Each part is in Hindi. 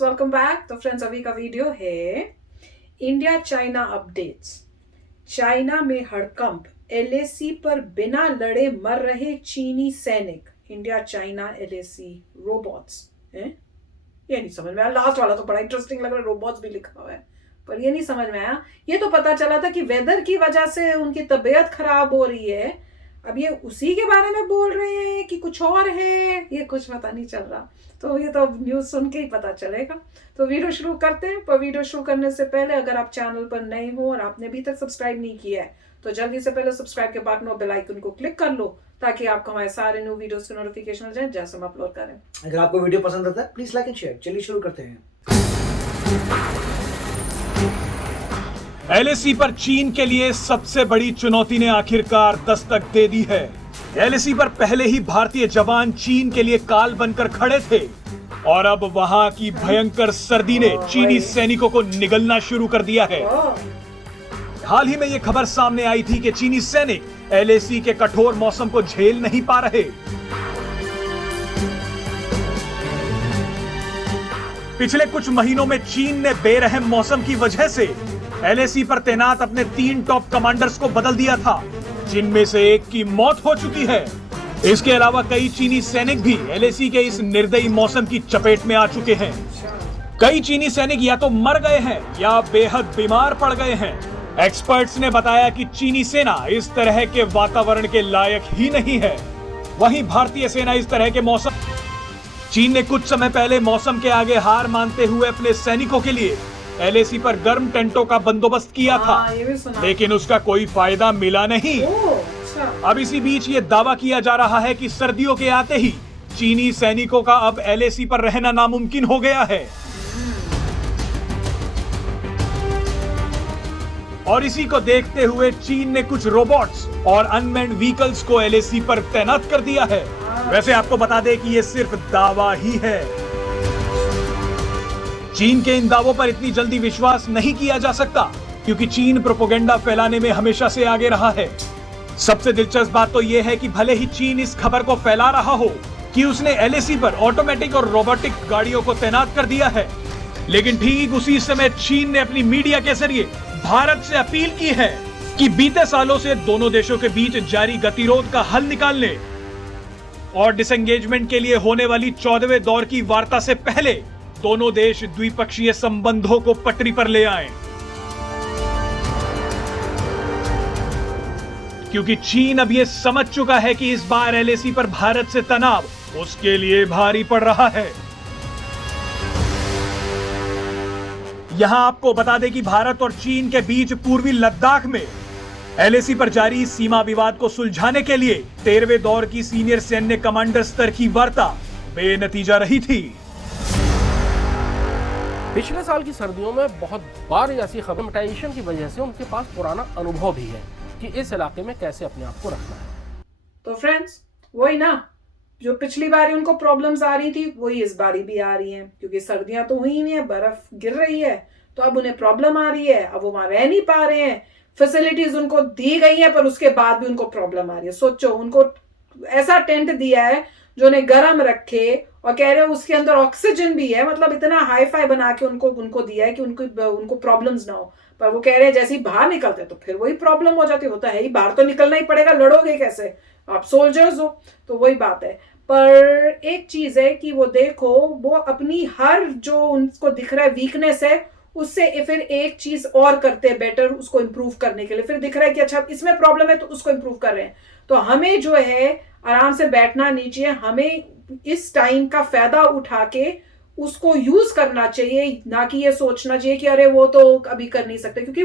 Friends, welcome back. तो फ्रेंड्स, अभी का वीडियो है इंडिया चाइना अपडेट्स। चाइना में हड़कंप, एलएसी पर बिना लड़े मर रहे चीनी सैनिक। इंडिया चाइना एलएसी रोबोट्स हैं। ये नहीं समझ में आया। लास्ट वाला तो बड़ा इंटरेस्टिंग लग रहा है, रोबोट्स भी लिखा हुआ है, पर ये नहीं समझ में आया। ये तो पता चला था कि वेदर की वजह से उनकी तबीयत खराब हो रही है। अब ये उसी के बारे में बोल रहे हैं कि कुछ और है, ये कुछ पता नहीं चल रहा। तो ये तो न्यूज सुन के ही पता चलेगा। तो वीडियो शुरू करते हैं। पर वीडियो शुरू करने से पहले अगर आप चैनल पर नए हो और आपने अभी तक सब्सक्राइब नहीं किया है तो जल्दी से पहले सब्सक्राइब के बाद नो बेल आइकन को क्लिक कर लो, ताकि आपको हमारे सारे न्यू वीडियोस के नोटिफिकेशन हो जाए जैसे हम अपलोड करें। अगर आपको वीडियो पसंद आता है प्लीज लाइक एंड शेयर। चलिए शुरू करते हैं। एलएसी पर चीन के लिए सबसे बड़ी चुनौती ने आखिरकार दस्तक दे दी है। एलएसी पर पहले ही भारतीय जवान चीन के लिए काल बनकर खड़े थे और अब वहां की भयंकर सर्दी ने चीनी सैनिकों को निगलना शुरू कर दिया है। हाल ही में यह खबर सामने आई थी कि चीनी सैनिक एलएसी के कठोर मौसम को झेल नहीं पा रहे। पिछले कुछ महीनों में चीन ने बेरहम मौसम की वजह से एलएसी पर तैनात अपने 3 टॉप कमांडर्स को बदल दिया था, जिनमें से एक की मौत हो चुकी है। इसके अलावा कई चीनी सैनिक भी एलएसी के इस निर्दयी मौसम की चपेट में आ चुके हैं। कई चीनी सैनिक या तो मर गए हैं या बेहद बीमार पड़ गए हैं। एक्सपर्ट्स ने बताया कि चीनी सेना इस तरह के वातावरण के लायक ही नहीं है। वहीं भारतीय सेना इस तरह के मौसम चीन ने कुछ समय पहले मौसम के आगे हार मानते हुए अपने सैनिकों के लिए एलएसी पर गर्म टेंटों का बंदोबस्त किया था, लेकिन उसका कोई फायदा मिला नहीं। अब इसी बीच ये दावा किया जा रहा है कि सर्दियों के आते ही चीनी सैनिकों का अब एलएसी पर रहना नामुमकिन हो गया है। और इसी को देखते हुए चीन ने कुछ रोबोट्स और अनमैन्ड व्हीकल्स को एलएसी पर तैनात कर दिया है। वैसे आपको बता दें कि ये सिर्फ दावा ही है। चीन के इन दावों पर इतनी जल्दी विश्वास नहीं किया जा सकता, क्योंकि चीन प्रोपेगेंडा फैलाने में हमेशा से आगे रहा है। सबसे दिलचस्प बात तो यह है कि भले ही चीन इस खबर को फैला रहा हो कि उसने एलएसी पर ऑटोमेटिक और रोबोटिक गाड़ियों को तैनात कर दिया है, लेकिन ठीक उसी समय चीन ने अपनी मीडिया के जरिए भारत से अपील की है कि बीते सालों से दोनों देशों के बीच जारी गतिरोध का हल निकालने और डिसएंगेजमेंट के लिए होने वाली 14वें दौर की वार्ता से पहले दोनों देश द्विपक्षीय संबंधों को पटरी पर ले आए, क्योंकि चीन अब यह समझ चुका है कि इस बार एलएसी पर भारत से तनाव उसके लिए भारी पड़ रहा है। यहां आपको बता दें कि भारत और चीन के बीच पूर्वी लद्दाख में एलएसी पर जारी सीमा विवाद को सुलझाने के लिए 13वें दौर की सीनियर सैन्य कमांडर स्तर की वार्ता बेनतीजा रही थी। पिछले साल की सर्दियों में बहुत बार ऐसी खबर की वजह से उनके पास पुराना अनुभव भी है कि इस इलाके में कैसे अपने आप को रखना है। तो फ्रेंड्स, वही ना, जो पिछली बारी उनको प्रॉब्लम्स आ रही थी वही इस बारी भी आ रही हैं, क्योंकि सर्दियां तो हुई नहीं है, बर्फ गिर रही है, तो अब उन्हें प्रॉब्लम आ रही है। अब वो वहां रह नहीं पा रहे हैं। फैसिलिटीज उनको दी गई है, पर उसके बाद भी उनको प्रॉब्लम आ रही है। सोचो, उनको ऐसा टेंट दिया है जो उन्हें गर्म रखे, और कह रहे हो उसके अंदर ऑक्सीजन भी है, मतलब इतना हाई फाई बना के उनको दिया है कि उनको प्रॉब्लम्स ना हो। पर वो कह रहे हैं जैसे ही बाहर निकलते तो फिर वही प्रॉब्लम हो जाती है। वो तो है ही, बाहर तो निकलना ही पड़ेगा, लड़ोगे कैसे, आप सोल्जर्स हो। तो वही बात है। पर एक चीज है कि वो देखो, वो अपनी हर जो उनको दिख रहा है वीकनेस है, उससे फिर एक चीज और करते हैं बेटर, उसको इंप्रूव करने के लिए। फिर दिख रहा है कि अच्छा इसमें प्रॉब्लम है तो उसको इंप्रूव कर रहे हैं। तो हमें जो है आराम से बैठना नहीं चाहिए, हमें इस टाइम का फायदा उठा के उसको यूज करना चाहिए, ना कि ये सोचना चाहिए कि अरे वो तो अभी कर नहीं सकते, क्योंकि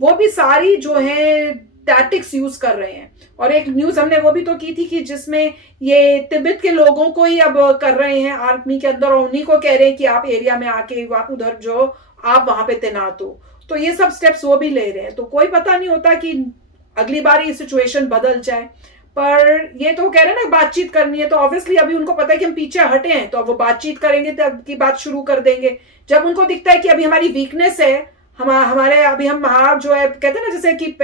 वो भी सारी जो है टैक्टिक्स यूज कर रहे हैं। और एक न्यूज हमने वो भी तो की थी कि जिसमें ये तिब्बत के लोगों को ही अब कर रहे हैं आर्मी के अंदर, और उन्हीं को कह रहे हैं कि आप एरिया में आके आप उधर जो आप वहां पे तैनात हो। तो ये सब स्टेप्स वो भी ले रहे हैं। तो कोई पता नहीं होता कि अगली बार ये सिचुएशन बदल जाए। पर ये तो कह रहे हैं ना बातचीत करनी है, तो ऑब्वियसली अभी उनको पता है कि हम पीछे हटे हैं, तो अब वो बातचीत करेंगे तो अब की बात शुरू कर देंगे। जब उनको दिखता है कि अभी हमारी वीकनेस है, हमारे अभी हम जो है कहते हैं ना जैसे कि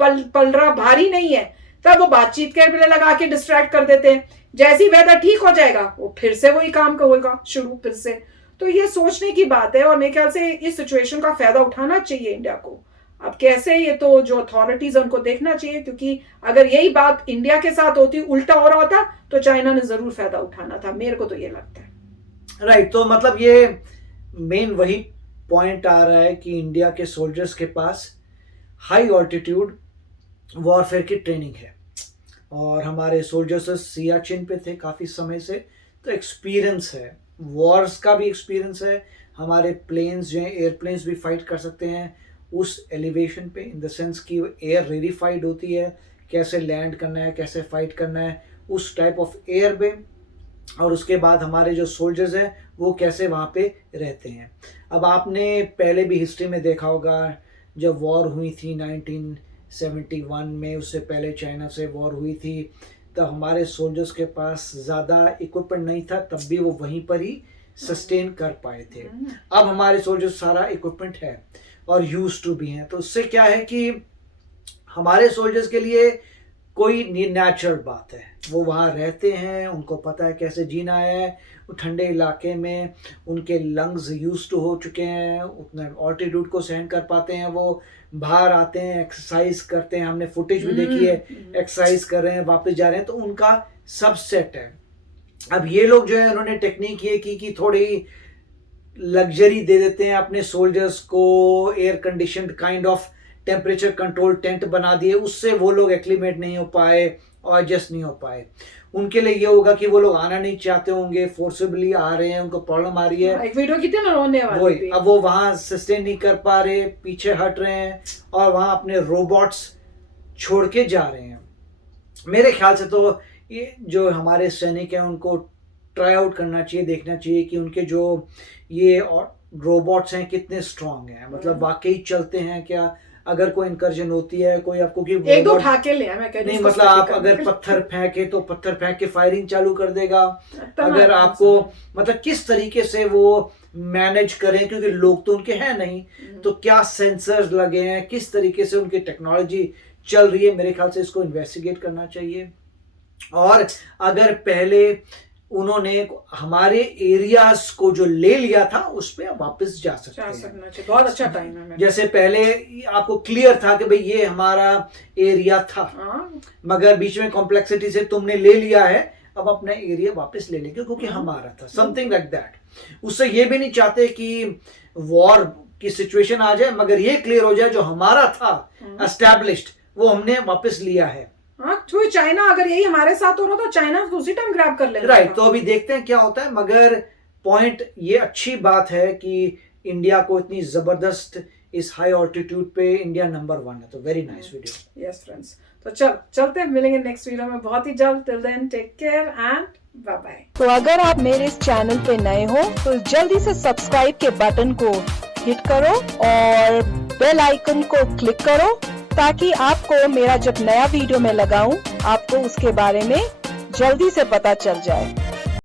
पलड़ा भारी नहीं है, तब वो बातचीत के लगा के डिस्ट्रैक्ट कर देते हैं। जैसे ही वेदर ठीक हो जाएगा वो फिर से वही काम होगा शुरू फिर से। तो ये सोचने की बात है, और मेरे ख्याल से इस सिचुएशन का फायदा उठाना चाहिए इंडिया को। अब कैसे, ये तो जो अथॉरिटीज उनको देखना चाहिए, क्योंकि अगर यही बात इंडिया के साथ होती, उल्टा हो रहा होता, तो चाइना ने जरूर फायदा उठाना था, मेरे को तो ये लगता है। राइट, तो मतलब ये मेन वही पॉइंट आ रहा है कि इंडिया के सोल्जर्स के पास हाई ऑल्टीट्यूड वॉरफेयर की ट्रेनिंग है, और हमारे सोल्जर्स सियाचिन पे थे काफ़ी समय से, तो एक्सपीरियंस है, वॉर्स का भी एक्सपीरियंस है। हमारे प्लेन्स जो हैं, एयरप्लेन्स भी फाइट कर सकते हैं उस एलिवेशन पे, इन द सेंस कि एयर रेडिफाइड होती है, कैसे लैंड करना है, कैसे फाइट करना है उस टाइप ऑफ एयर पे। और उसके बाद हमारे जो सोल्जर्स हैं वो कैसे वहाँ पे रहते हैं। अब आपने पहले भी हिस्ट्री में देखा होगा, जब वॉर हुई थी 1971 में, उससे पहले चाइना से वॉर हुई थी, तब हमारे सोल्जर्स के पास ज़्यादा इक्विपमेंट नहीं था, तब भी वो वहीं पर ही सस्टेन कर पाए थे। अब हमारे सोल्जर्स सारा इक्विपमेंट है और यूज टू भी हैं, तो उससे क्या है कि हमारे सोल्जर्स के लिए कोई नेचुरल बात है, वो वहाँ रहते हैं, उनको पता है कैसे जीना है, वो ठंडे इलाके में उनके लंग्स यूज टू हो चुके हैं, उतना ऑल्टीट्यूड को सहन कर पाते हैं, वो बाहर आते हैं, एक्सरसाइज करते हैं, हमने फुटेज भी देखी है, एक्सरसाइज कर रहे हैं, वापस जा रहे हैं, तो उनका सब सेट है। अब ये लोग जो है, उन्होंने टेक्निक ये की कि थोड़ी लग्जरी दे देते हैं अपने सोल्जर्स को, air conditioned kind of temperature control tent बना दिए, उससे वो लोग एक्लीमेट नहीं हो पाए और एडजस्ट नहीं हो पाए। उनके लिए ये होगा कि वो लोग आना नहीं चाहते होंगे, फोर्सिबली आ रहे हैं, उनको प्रॉब्लम आ रही है, एक वीडियो कितने ना रोने वाली वही, थी। अब वो वहाँ सस्टेन नहीं कर पा रहे, पीछे हट रहे हैं और वहाँ अपने रोबोट्स छोड़ के जा रहे हैं। मेरे ख्याल से तो ये जो हमारे सैनिक हैं उनको ट्राई आउट करना चाहिए, देखना चाहिए कि उनके जो ये रोबोट्स हैं कितने स्ट्रांग हैं, मतलब वाकई चलते हैं क्या। अगर कोई इंकर्जन होती है, कोई आपको कि एक दो उठा के ले, मैं कह रही नहीं, हूँ मतलब आप अगर पत्थर फेंके तो पत्थर फेंक के फायरिंग चालू कर देगा। अगर आपको मतलब किस तरीके से वो मैनेज करें, क्योंकि लोग तो उनके हैं नहीं, तो क्या सेंसर्स लगे हैं, किस तरीके से उनकी टेक्नोलॉजी चल रही है, मेरे ख्याल से इसको इन्वेस्टिगेट करना चाहिए। और अगर पहले उन्होंने हमारे एरियाज को जो ले लिया था उस पे वापस जा सकते हैं। बहुत अच्छा टाइम है। जैसे पहले आपको क्लियर था कि भाई ये हमारा एरिया था, मगर बीच में कॉम्प्लेक्सिटी से तुमने ले लिया है, अब अपना एरिया वापस ले लेंगे क्योंकि हमारा था, समथिंग लाइक दैट। उससे ये भी नहीं चाहते कि वॉर की सिचुएशन आ जाए, मगर ये क्लियर हो जाए जो हमारा था एस्टैब्लिश्ड, वो हमने वापस लिया है। तो चाइना अगर यही हमारे साथ हो रहा तो चाइना तो उसी टाइम ग्रैब कर लेगा। राइट, तो अभी देखते हैं क्या होता है, मगर पॉइंट ये अच्छी बात है कि इंडिया को इतनी जबरदस्त इस हाई ऑल्टीट्यूड पे इंडिया नंबर 1 है, तो very nice video. Yes friends, तो चलते हैं, मिलेंगे नेक्स्ट वीडियो में बहुत ही जल्द। Till then take care and bye bye. तो अगर आप मेरे इस चैनल पे नए हो तो जल्दी से सब्सक्राइब के बटन को हिट करो और बेल आइकन को क्लिक करो, ताकि आपको मेरा जब नया वीडियो मैं लगाऊं आपको उसके बारे में जल्दी से पता चल जाए।